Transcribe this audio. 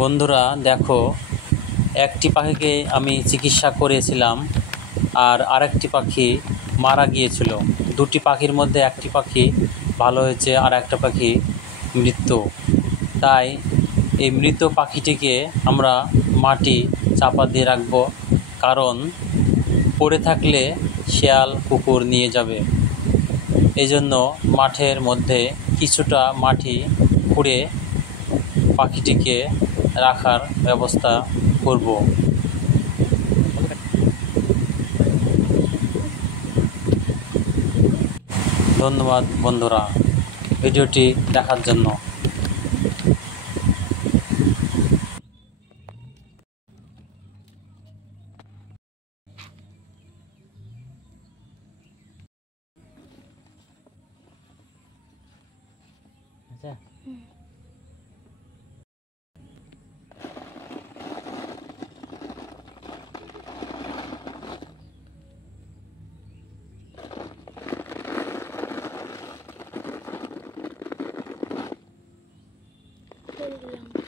বন্ধুরা দেখো, একটি পাখিকে আমি চিকিৎসা করেছিলাম আর আরেকটি পাখি মারা গিয়েছিল। দুটি পাখির মধ্যে একটি পাখি ভালো হয়েছে আর একটা পাখি মৃত। তাই এই মৃত পাখিটিকে আমরা মাটি চাপা দিয়ে রাখবো, কারণ পড়ে থাকলে শেয়াল কুকুর নিয়ে যাবে। এই জন্য মাঠের মধ্যে কিছুটা মাটি খুঁড়ে পাখিটিকে রাখার ব্যবস্থা করব। ধন্যবাদ বন্ধুরা ভিডিওটি দেখার জন্য। করলাম।